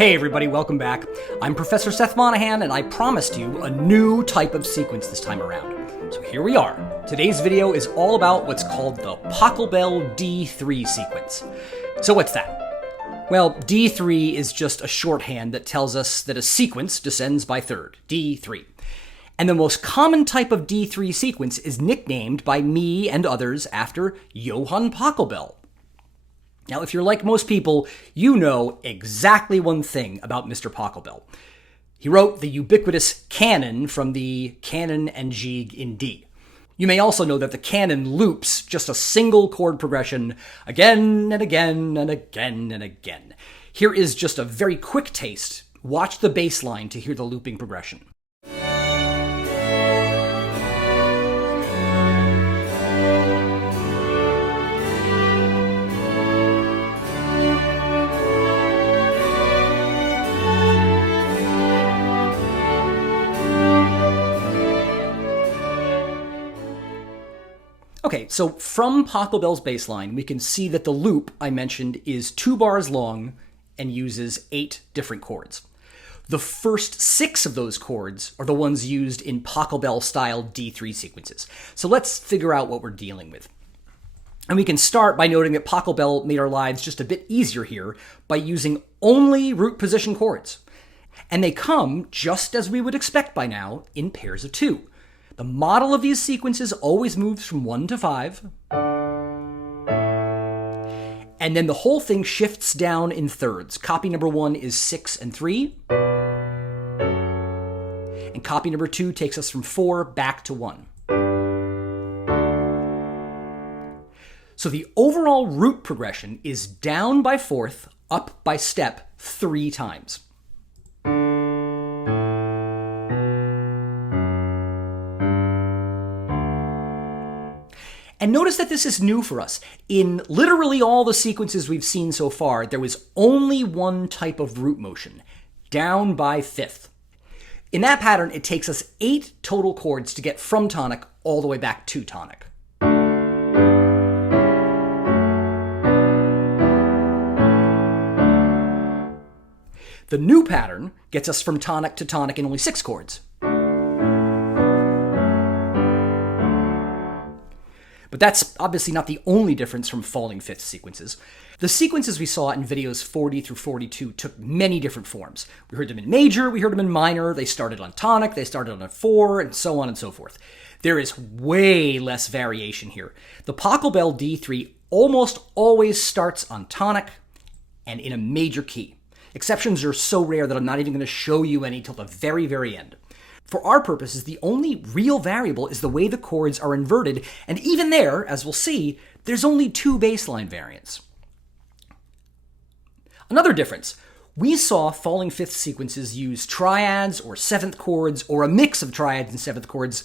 Hey everybody, welcome back. I'm Professor Seth Monahan, and I promised you a new type of sequence this time around. So here we are. Today's video is all about what's called the Pachelbel D3 sequence. So what's that? Well, D3 is just a shorthand that tells us that a sequence descends by third, D3. And the most common type of D3 sequence is nicknamed by me and others after Johann Pachelbel. Now, if you're like most people, you know exactly one thing about Mr. Pachelbel. He wrote the ubiquitous canon from the Canon and Gigue in D. You may also know that the canon loops just a single chord progression again and again and again and again. Here is just a very quick taste. Watch the bass line to hear the looping progression. Okay, so from Pachelbel's bass line, we can see that the loop I mentioned is 2 bars long and uses 8 different chords. The first 6 of those chords are the ones used in Pachelbel-style D3 sequences. So let's figure out what we're dealing with. And we can start by noting that Pachelbel made our lives just a bit easier here by using only root position chords. And they come, just as we would expect by now, in pairs of 2. The model of these sequences always moves from 1 to 5. And then the whole thing shifts down in thirds. Copy number 1 is 6 and 3. And copy number 2 takes us from 4 back to 1. So the overall root progression is down by fourth, up by step 3 times. And notice that this is new for us. In literally all the sequences we've seen so far, there was only one type of root motion, down by fifth. In that pattern, it takes us 8 total chords to get from tonic all the way back to tonic. The new pattern gets us from tonic to tonic in only 6 chords. But that's obviously not the only difference from falling fifth sequences. The sequences we saw in videos 40 through 42 took many different forms. We heard them in major, we heard them in minor, they started on tonic, they started on a 4, and so on and so forth. There is way less variation here. The Pachelbel D3 almost always starts on tonic and in a major key. Exceptions are so rare that I'm not even going to show you any till the very, very end. For our purposes, the only real variable is the way the chords are inverted, and even there, as we'll see, there's only 2 bassline variants. Another difference, we saw falling fifth sequences use triads or 7th chords or a mix of triads and 7th chords.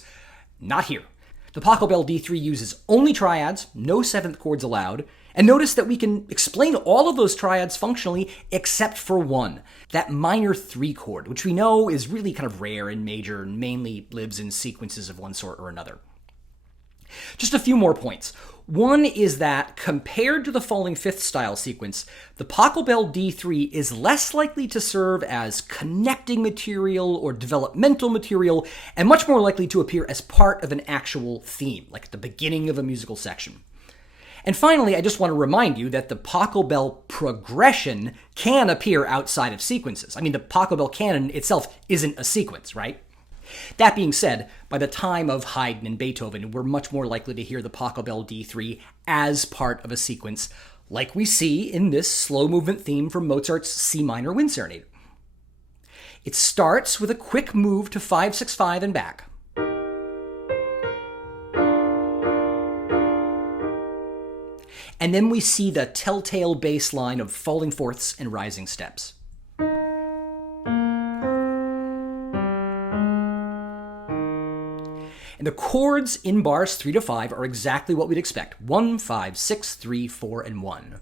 Not here. The Pachelbel D3 uses only triads, no 7th chords allowed, and notice that we can explain all of those triads functionally except for one, that minor 3 chord, which we know is really kind of rare in major and mainly lives in sequences of one sort or another. Just a few more points. One is that compared to the falling fifth style sequence, the Pachelbel D3 is less likely to serve as connecting material or developmental material and much more likely to appear as part of an actual theme, like at the beginning of a musical section. And finally, I just want to remind you that the Pachelbel progression can appear outside of sequences. I mean, the Pachelbel canon itself isn't a sequence, right? That being said, by the time of Haydn and Beethoven, we're much more likely to hear the Pachelbel D3 as part of a sequence, like we see in this slow movement theme from Mozart's C minor Wind Serenade. It starts with a quick move to 5-6-5 and back. And then we see the telltale bass line of falling fourths and rising steps. And the chords in bars 3 to 5 are exactly what we'd expect. 1, 5, 6, 3, 4, and 1.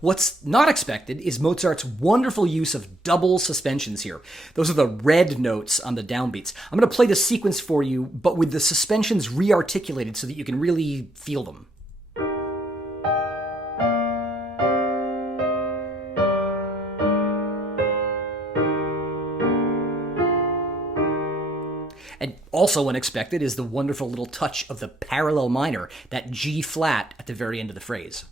What's not expected is Mozart's wonderful use of double suspensions here. Those are the red notes on the downbeats. I'm going to play the sequence for you, but with the suspensions re-articulated so that you can really feel them. Also unexpected is the wonderful little touch of the parallel minor, that G flat at the very end of the phrase.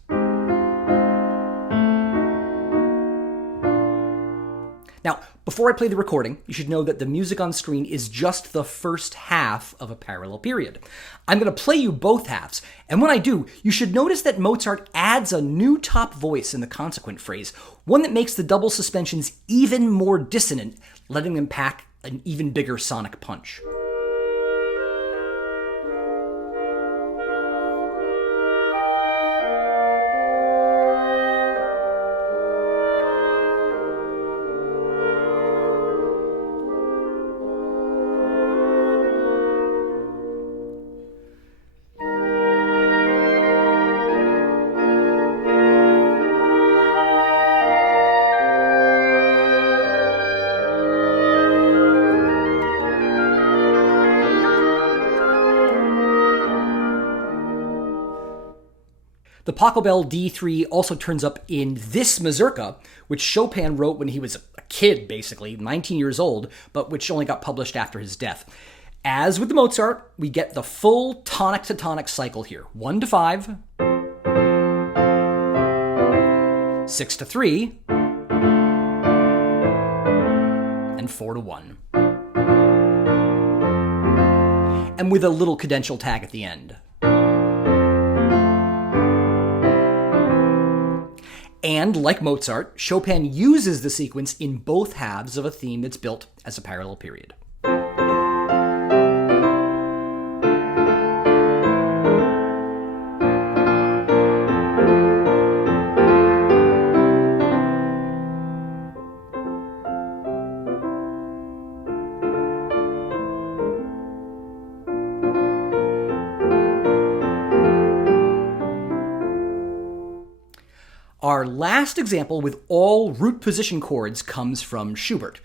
Now, before I play the recording, you should know that the music on screen is just the first half of a parallel period. I'm going to play you both halves, and when I do, you should notice that Mozart adds a new top voice in the consequent phrase, one that makes the double suspensions even more dissonant, letting them pack an even bigger sonic punch. The Pachelbel D3 also turns up in this mazurka, which Chopin wrote when he was a kid, basically, 19 years old, but which only got published after his death. As with the Mozart, we get the full tonic to tonic cycle here. 1 to 5, 6 to 3, and 4 to 1. And with a little cadential tag at the end. And, like Mozart, Chopin uses the sequence in both halves of a theme that's built as a parallel period. Our last example with all root position chords comes from Schubert.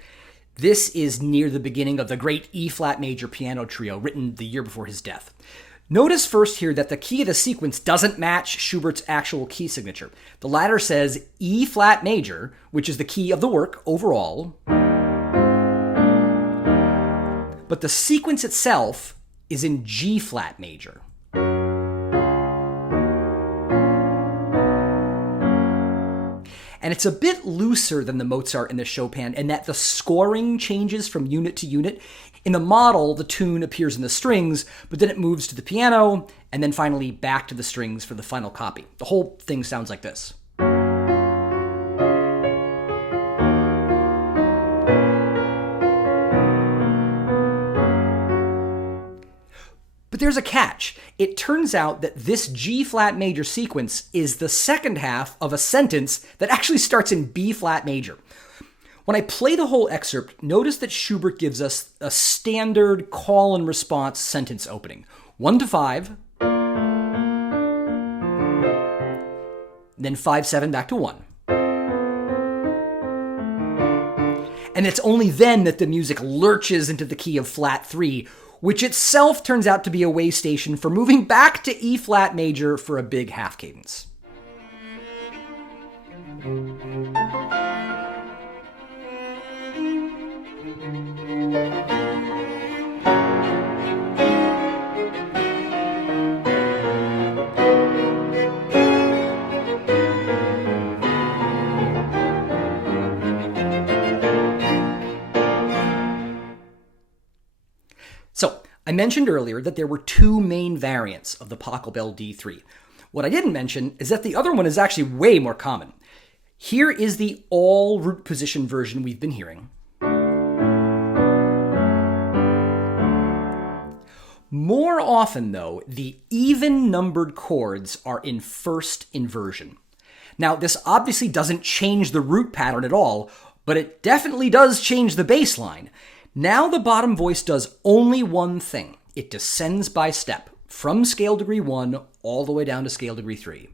This is near the beginning of the great E-flat major piano trio written the year before his death. Notice first here that the key of the sequence doesn't match Schubert's actual key signature. The latter says E-flat major, which is the key of the work overall, but the sequence itself is in G-flat major. And it's a bit looser than the Mozart and the Chopin in that the scoring changes from unit to unit. In the model, the tune appears in the strings, but then it moves to the piano, and then finally back to the strings for the final copy. The whole thing sounds like this. But there's a catch. It turns out that this G-flat major sequence is the second half of a sentence that actually starts in B-flat major. When I play the whole excerpt, notice that Schubert gives us a standard call and response sentence opening. 1 to 5, then 5-7 back to 1. And it's only then that the music lurches into the key of flat 3, which itself turns out to be a way station for moving back to E-flat major for a big half cadence. So, I mentioned earlier that there were two main variants of the Pachelbel D3. What I didn't mention is that the other one is actually way more common. Here is the all root position version we've been hearing. More often, though, the even-numbered chords are in first inversion. Now, this obviously doesn't change the root pattern at all, but it definitely does change the bass line. Now the bottom voice does only one thing. It descends by step, from scale degree 1 all the way down to scale degree 3.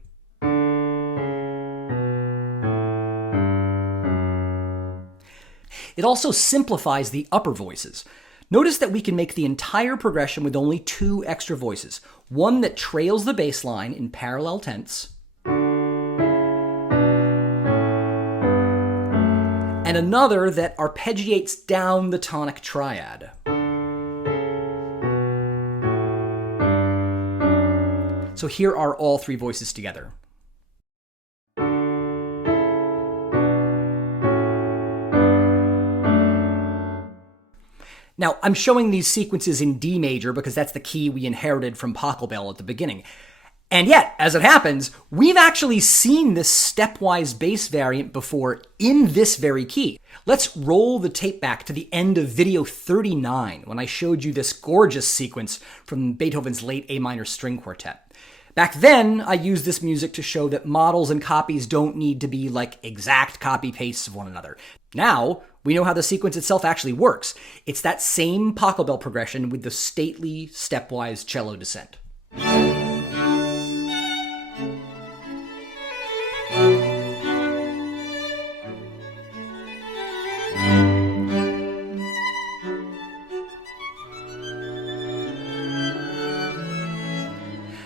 It also simplifies the upper voices. Notice that we can make the entire progression with only two extra voices. One that trails the bass line in parallel tense, and another that arpeggiates down the tonic triad. So here are all three voices together. Now, I'm showing these sequences in D major because that's the key we inherited from Pachelbel at the beginning. And yet, as it happens, we've actually seen this stepwise bass variant before in this very key. Let's roll the tape back to the end of video 39 when I showed you this gorgeous sequence from Beethoven's late A minor string quartet. Back then, I used this music to show that models and copies don't need to be like exact copy-pastes of one another. Now, we know how the sequence itself actually works. It's that same Pachelbel progression with the stately, stepwise cello descent.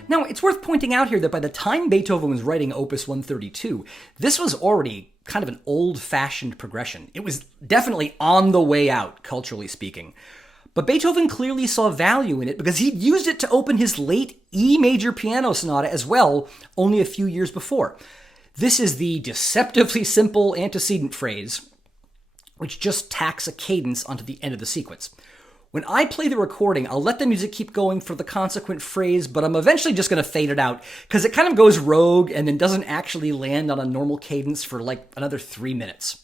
Now, it's worth pointing out here that by the time Beethoven was writing Opus 132, this was already kind of an old-fashioned progression. It was definitely on the way out, culturally speaking. But Beethoven clearly saw value in it because he'd used it to open his late E major piano sonata as well, only a few years before. This is the deceptively simple antecedent phrase, which just tacks a cadence onto the end of the sequence. When I play the recording, I'll let the music keep going for the consequent phrase, but I'm eventually just going to fade it out because it kind of goes rogue and then doesn't actually land on a normal cadence for like another 3 minutes.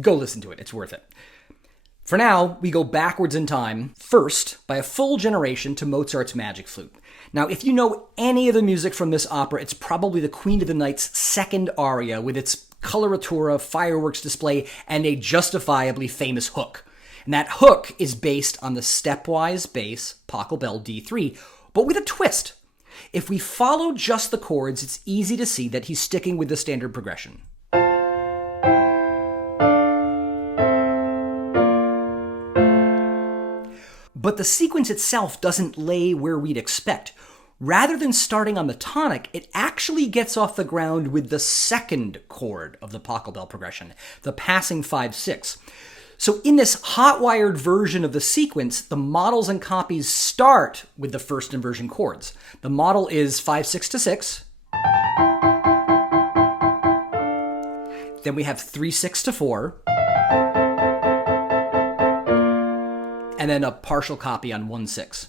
Go listen to it. It's worth it. For now, we go backwards in time, first by a full generation to Mozart's Magic Flute. Now, if you know any of the music from this opera, it's probably the Queen of the Night's second aria with its coloratura, fireworks display, and a justifiably famous hook. And that hook is based on the stepwise bass Pachelbel D3, but with a twist. If we follow just the chords, it's easy to see that he's sticking with the standard progression. But the sequence itself doesn't lay where we'd expect. Rather than starting on the tonic, it actually gets off the ground with the second chord of the Pachelbel progression, the passing 5-6. So in this hot-wired version of the sequence, the models and copies start with the first inversion chords. The model is 5-6 to 6. Then we have 3-6 to 4. And then a partial copy on 1-6.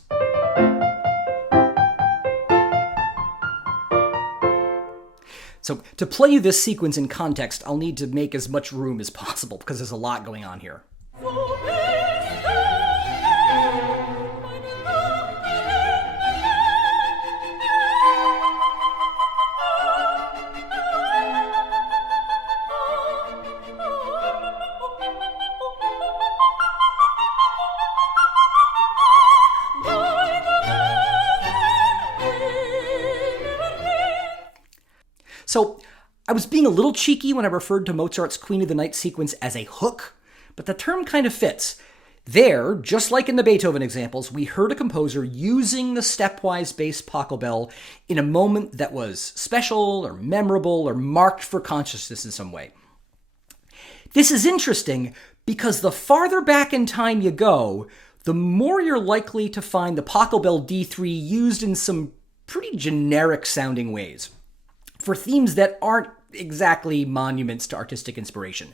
So to play you this sequence in context, I'll need to make as much room as possible because there's a lot going on here. So I was being a little cheeky when I referred to Mozart's Queen of the Night sequence as a hook, but the term kind of fits. There, just like in the Beethoven examples, we heard a composer using the stepwise bass Pachelbel in a moment that was special or memorable or marked for consciousness in some way. This is interesting because the farther back in time you go, the more you're likely to find the Pachelbel D3 used in some pretty generic sounding ways, for themes that aren't exactly monuments to artistic inspiration.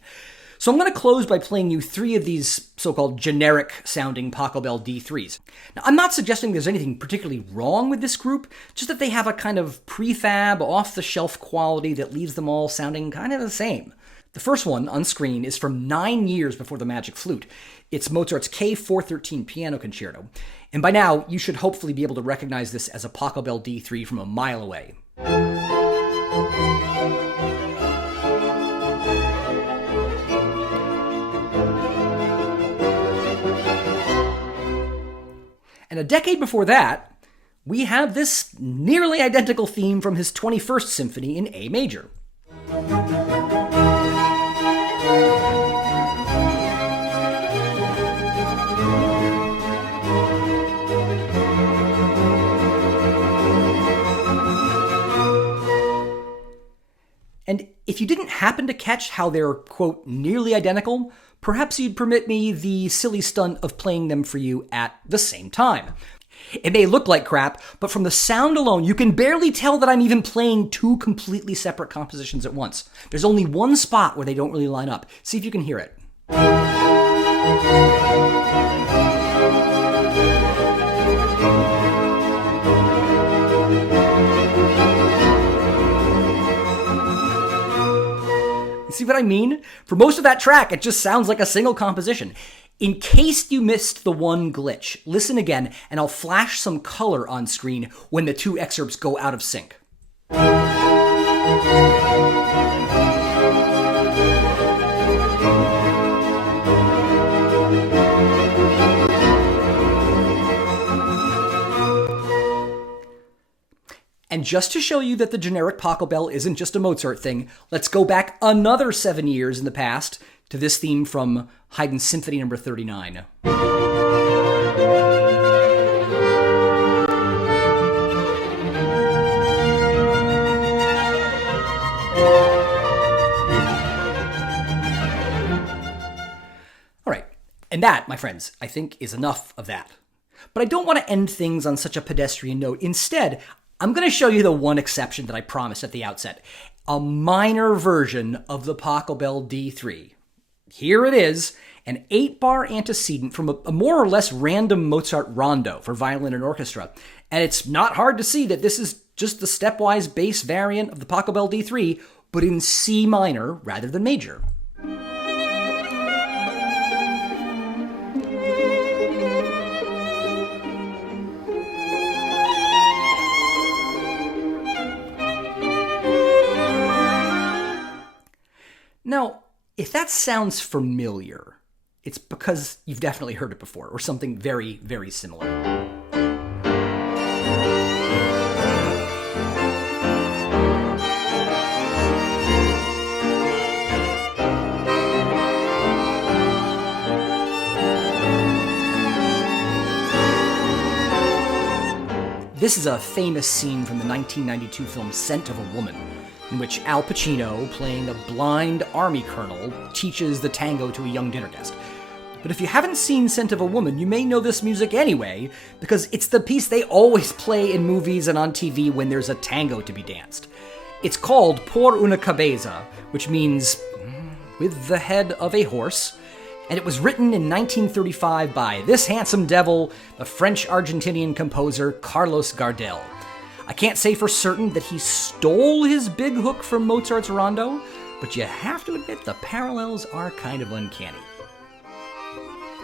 So I'm going to close by playing you 3 of these so-called generic-sounding Pachelbel D3s. Now, I'm not suggesting there's anything particularly wrong with this group, just that they have a kind of prefab, off-the-shelf quality that leaves them all sounding kind of the same. The first one, on screen, is from 9 years before the Magic Flute. It's Mozart's K413 Piano Concerto. And by now, you should hopefully be able to recognize this as a Pachelbel D3 from a mile away. And a decade before that, we have this nearly identical theme from his 21st Symphony in A major. happen to catch how they're, quote, nearly identical, perhaps you'd permit me the silly stunt of playing them for you at the same time. It may look like crap, but from the sound alone, you can barely tell that I'm even playing two completely separate compositions at once. There's only one spot where they don't really line up. See if you can hear it. You see what I mean? For most of that track, it just sounds like a single composition. In case you missed the one glitch, listen again, and I'll flash some color on screen when the two excerpts go out of sync. And just to show you that the generic Pachelbel isn't just a Mozart thing, let's go back another 7 years in the past to this theme from Haydn's Symphony No. 39. All right, and that, my friends, I think is enough of that. But I don't want to end things on such a pedestrian note. Instead, I'm going to show you the one exception that I promised at the outset. A minor version of the Pachelbel D3. Here it is, an 8-bar antecedent from a more or less random Mozart rondo for violin and orchestra. And it's not hard to see that this is just the stepwise bass variant of the Pachelbel D3, but in C minor rather than major. Now, if that sounds familiar, it's because you've definitely heard it before, or something very, very similar. This is a famous scene from the 1992 film Scent of a Woman, in which Al Pacino, playing a blind army colonel, teaches the tango to a young dinner guest. But if you haven't seen Scent of a Woman, you may know this music anyway, because it's the piece they always play in movies and on TV when there's a tango to be danced. It's called Por una cabeza, which means with the head of a horse, and it was written in 1935 by this handsome devil, the French-Argentinian composer Carlos Gardel. I can't say for certain that he stole his big hook from Mozart's rondo, but you have to admit the parallels are kind of uncanny.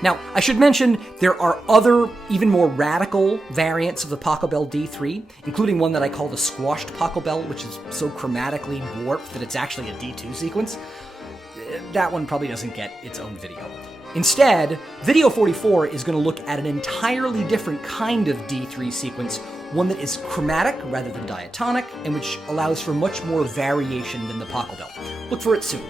Now, I should mention there are other, even more radical variants of the Pachelbel D3, including one that I call the squashed Pachelbel, which is so chromatically warped that it's actually a D2 sequence. That one probably doesn't get its own video. Instead, Video 44 is going to look at an entirely different kind of D3 sequence, one that is chromatic rather than diatonic, and which allows for much more variation than the Pachelbel. Look for it soon.